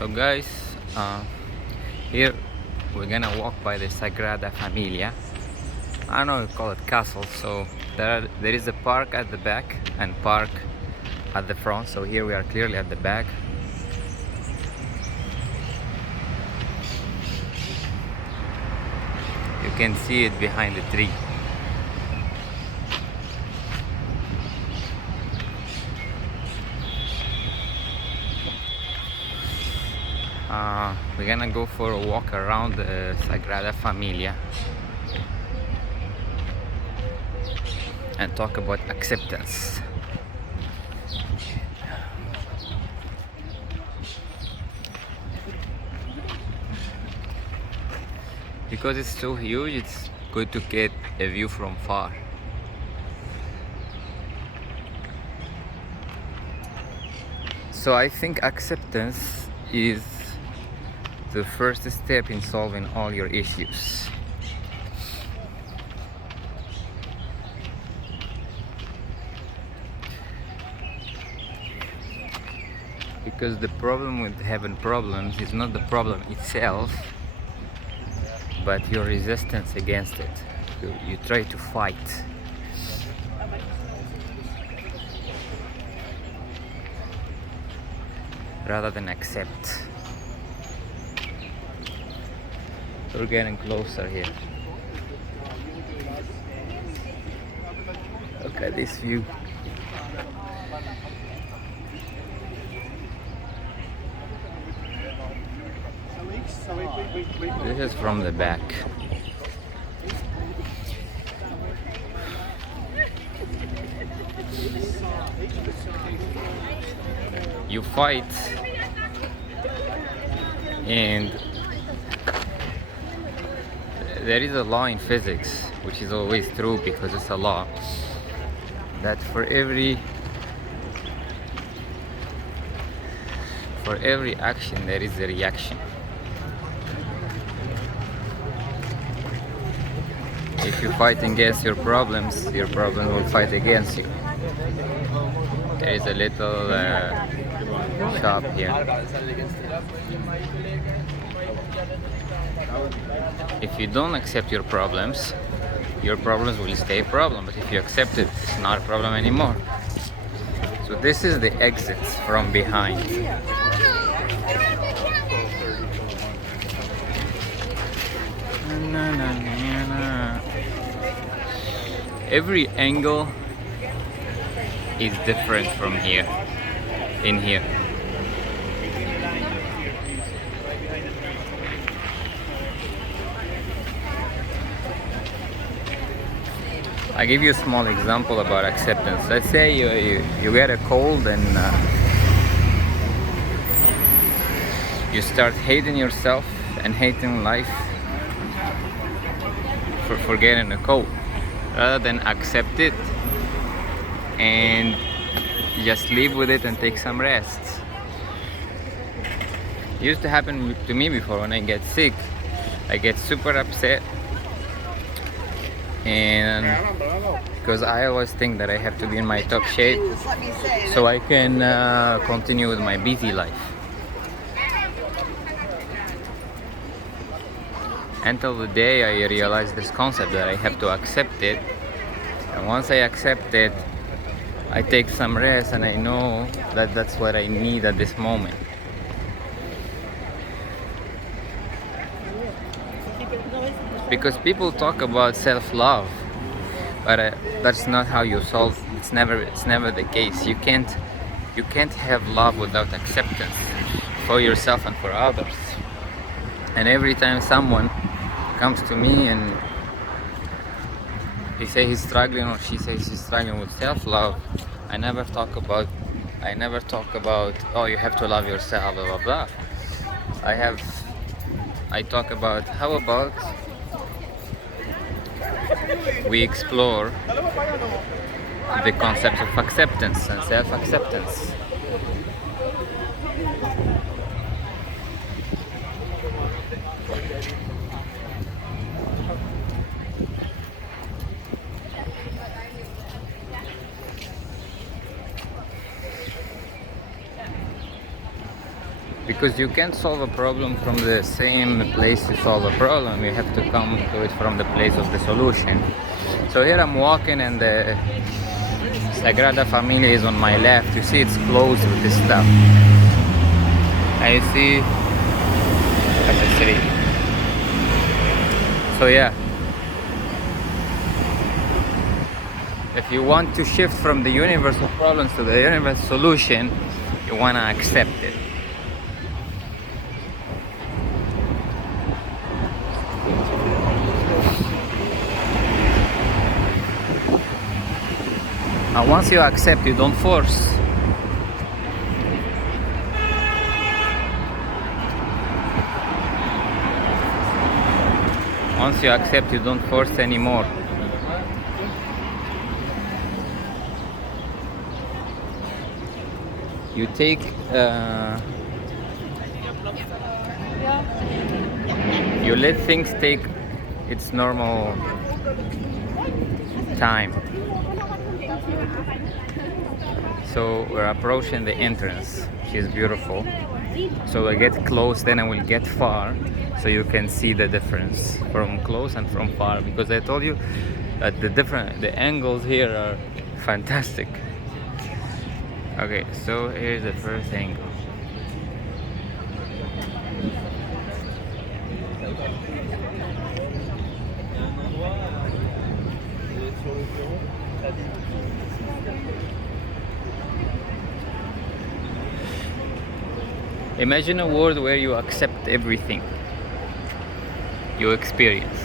So guys, here we're gonna walk by the Sagrada Familia. I don't know if you call it castle. So there is a park at the back and park at the front. So here we are clearly at the back. You can see it behind the tree. We're gonna go for a walk around the Sagrada Familia and talk about acceptance. Because it's so huge, it's good to get a view from far. So I think acceptance is the first step in solving all your issues. Because the problem with having problems is not the problem itself, but your resistance against it. You try to fight. Rather than accept. We're getting closer here. Look at this view. This is from the back. You fight, and there is a law in physics, which is always true because it's a law, that for every action there is a reaction. If you fight against your problems will fight against you. There is a little shop here. If you don't accept your problems will stay a problem. But if you accept it, it's not a problem anymore. So this is the exit from behind. Every angle is different from here, in here. I give you a small example about acceptance. Let's say you get a cold and you start hating yourself and hating life for getting a cold, rather than accept it and just live with it and take some rest. It used to happen to me before. When I get sick, I get super upset, and because I always think that I have to be in my top shape so I can continue with my busy life. Until the day I realized this concept that I have to accept it, and once I accept it, I take some rest, and I know that that's what I need at this moment. Because people talk about self-love, but that's not how you solve. It's never the case. You can't have love without acceptance for yourself and for others. And every time someone comes to me and he says he's struggling, or she says she's struggling with self-love, I never talk about oh, you have to love yourself, blah blah blah. I talk about, how about we explore the concept of acceptance and self-acceptance. because you can't solve a problem from the same place you solve a problem. You have to come to it from the place of the solution. So here I'm walking and the Sagrada Familia is on my left. You see it's closed with this stuff. And you see the street. So yeah, if you want to shift from the universal problems to the universal solution, you want to accept it. And once you accept, you don't force. Once you accept, you don't force anymore. You take you let things take its normal time. So we're approaching the entrance. She's beautiful. So I get close, then I will get far, so you can see the difference from close and from far. Because I told you that the angles here are fantastic. Okay, so here's the first angle. Imagine a world where you accept everything you experience.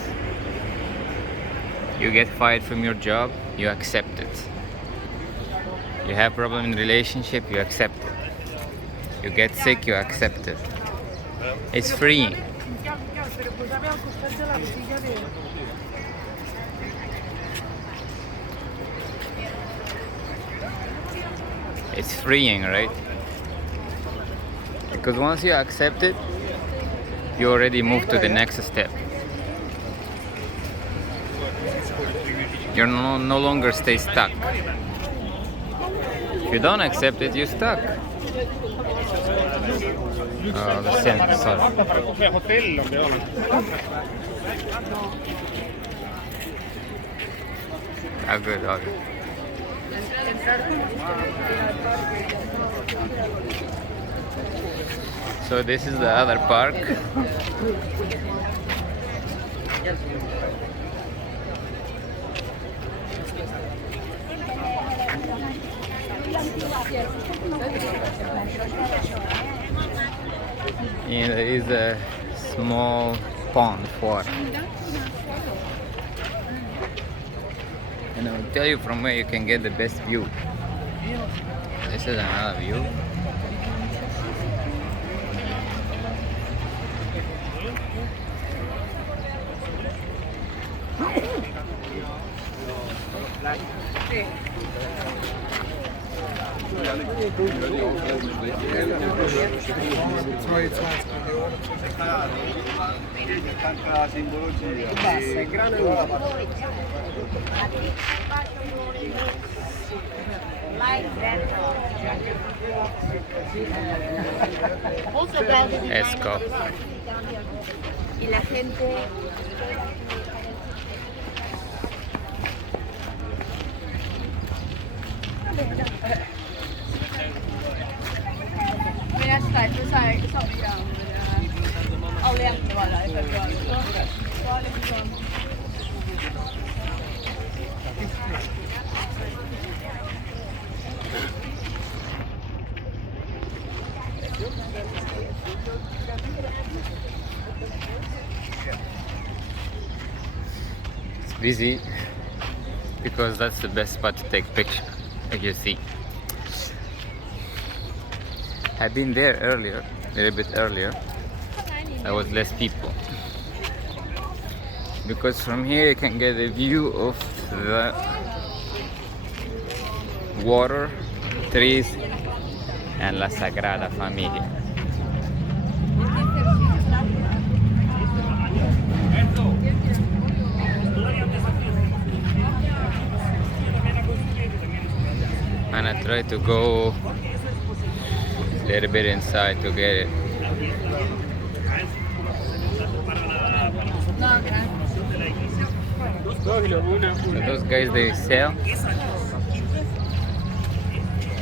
You get fired from your job, you accept it. You have problem in relationship, you accept it. You get sick, you accept it. It's freeing. It's freeing, right? Because once you accept it, you already move to the next step. You no longer stay stuck. If you don't accept it, you're stuck. Oh, the scent, sorry. Oh, good, oh, good. So this is the other park. And there is a small pond for. And I'll tell you from where you can get the best view. This is another view. Esco. Y la gente Mira, stai for sai alle andre var der i februar. Så var det liksom It's busy because that's the best spot to take picture, as you see. I've been there earlier, a little bit earlier. There was less people. Because from here you can get a view of the water, trees, and La Sagrada Familia. And I try to go a little bit inside to get it. No, gracias. So those guys, they sell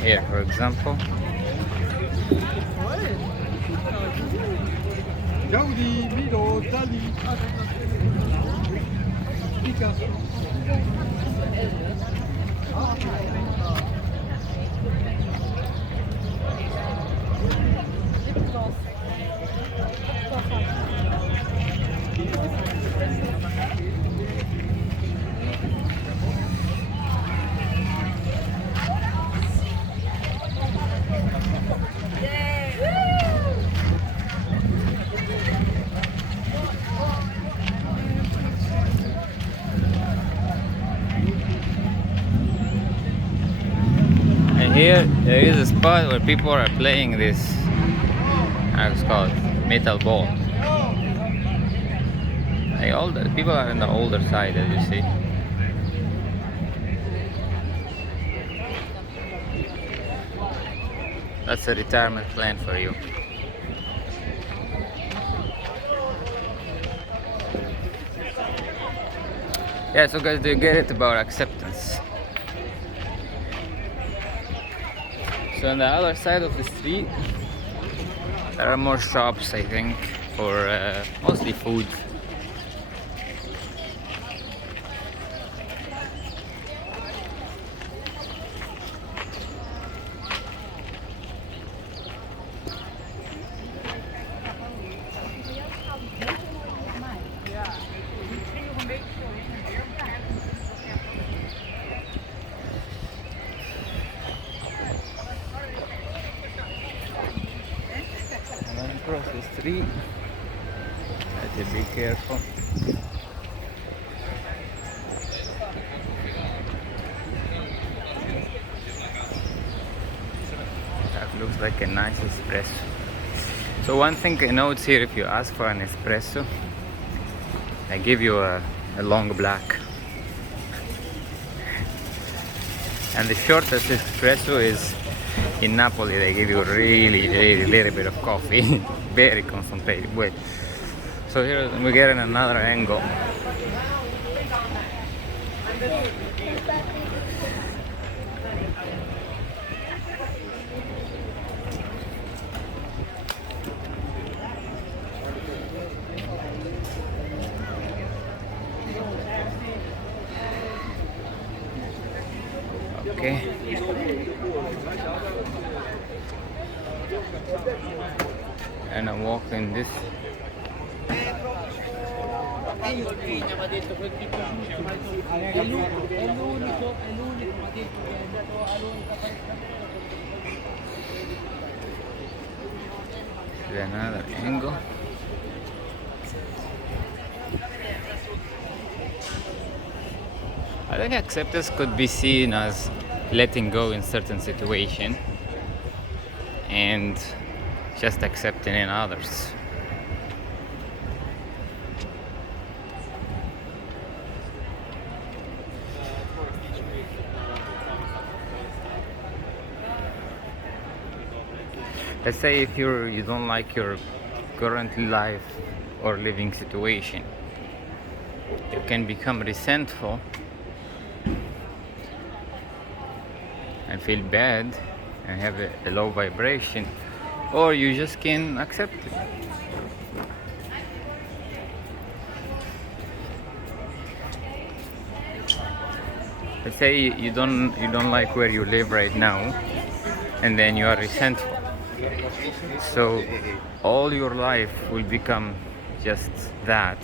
here, for example. Gaudi, Miro, Dali. Picasso. And here there is a spot where people are playing this, how it's called, metal ball. Like all the people are on the older side, as you see. That's a retirement plan for you. Yeah, so guys, do you get it about acceptance? So on the other side of the street, there are more shops, I think, for mostly food. And then across the street, have to be careful. That looks like a nice espresso. So one thing I note here, if you ask for an espresso, I give you a long black. And the shortest espresso is in Napoli. They give you really little bit of coffee, very concentrated. Wait. So here we get in another angle. Okay. And I'm walking this. Another angle. I think acceptance could be seen as letting go in certain situation and just accepting in others. Let's say if you don't like your current life or living situation, you can become resentful and feel bad and have a low vibration, or you just can accept it. Let's say you don't like where you live right now, and then you are resentful. So all your life will become just that,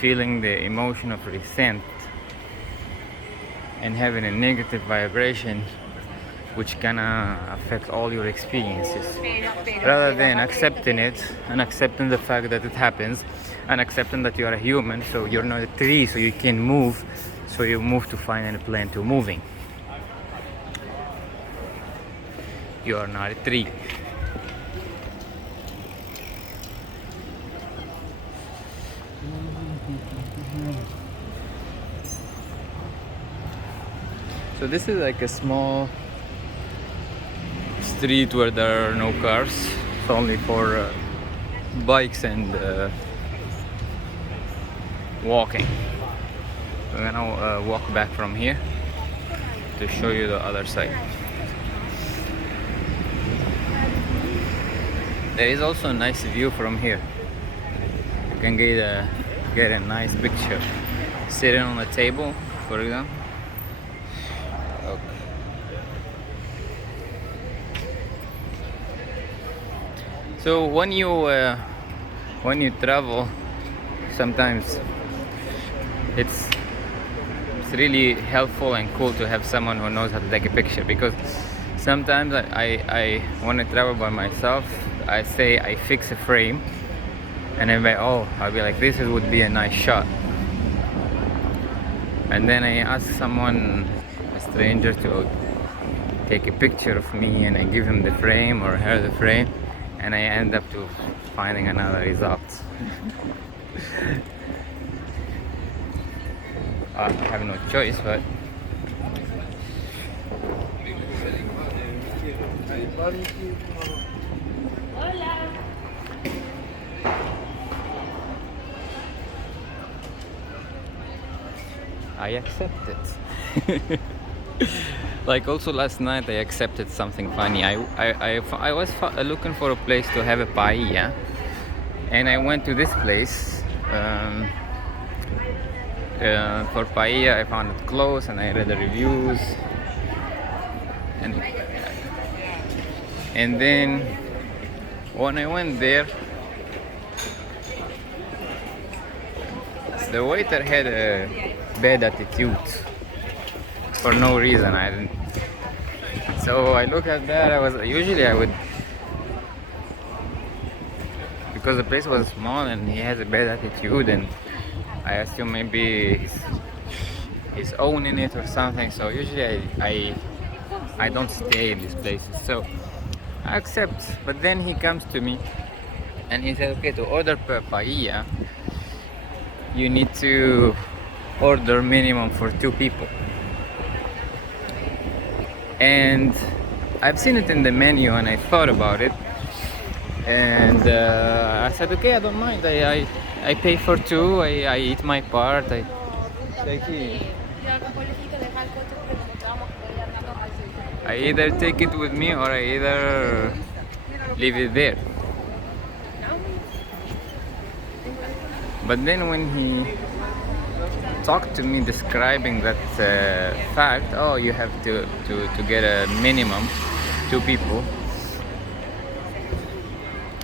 feeling the emotion of resent and having a negative vibration which gonna affect all your experiences, rather than accepting it and accepting the fact that it happens and accepting that you are a human, so you're not a tree, so you can move, so you move to find a plan to moving. You are not a tree. So this is like a small street where there are no cars, only for bikes and walking. We're gonna walk back from here to show you the other side. There is also a nice view from here. You can get a nice picture sitting on a table, for example. Okay. So when you travel, sometimes it's really helpful and cool to have someone who knows how to take a picture, because sometimes I want to travel by myself. I say I fix a frame and then I'll be like, this would be a nice shot, and then I ask someone, a stranger, to take a picture of me, and I give him the frame or her the frame, and I end up to finding another result. I have no choice, but I accept it. Like also last night I accepted something funny. I was looking for a place to have a paella, and I went to this place for paella. I found it closed, and I read the reviews, and then when I went there, the waiter had a bad attitude for no reason. So I looked at that. I would, because the place was small and he has a bad attitude, and I assume maybe he's owning it or something. So usually I don't stay in these places, so I accept. But then he comes to me and he said, okay, to order per paella you need to order minimum for 2 people. And I've seen it in the menu and I thought about it, and I said, okay, I don't mind. I pay for 2. I eat my part. I either take it with me or I either leave it there. But then when he talked to me describing that fact, you have to get a minimum 2 people,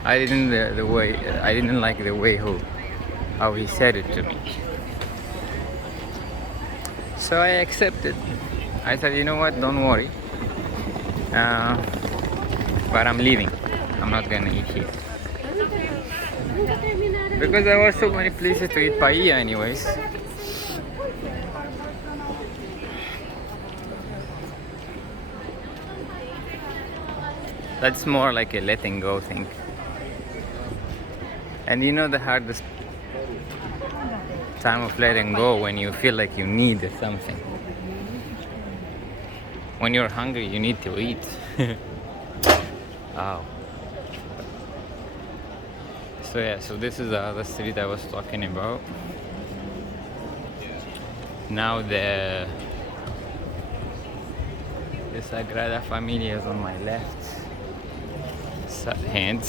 I didn't like the way how he said it to me. So I accepted. I said, you know what, don't worry, but I'm leaving. I'm not gonna eat here, because there were so many places to eat paella anyways. That's more like a letting go thing. And you know the hardest time of letting go, when you feel like you need something. When you're hungry, you need to eat. Wow. So yeah, so this is the other street I was talking about. Now the Sagrada Familia is on my left hand.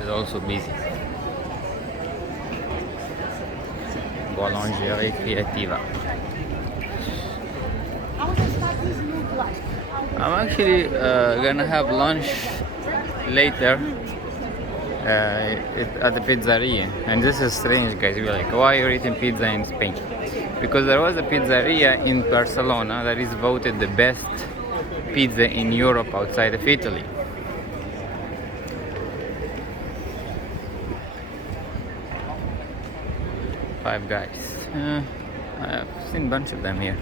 It's also busy. Boulangerie Creativa. I'm actually gonna have lunch later at the pizzeria, and this is strange, guys. You're like, why are you eating pizza in Spain? Because there was a pizzeria in Barcelona that is voted the best pizza in Europe outside of Italy. Five Guys. I've seen a bunch of them here.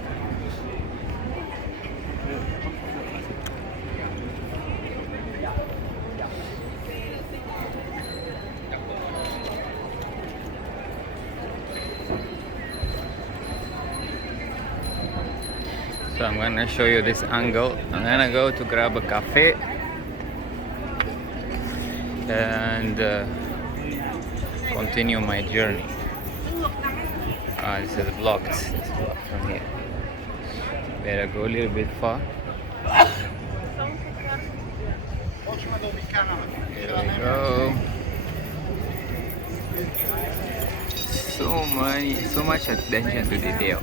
So I'm gonna show you this angle. I'm gonna go to grab a cafe and continue my journey. This is blocked. This is blocked from here. Better go a little bit far. Here we go. So much attention to detail.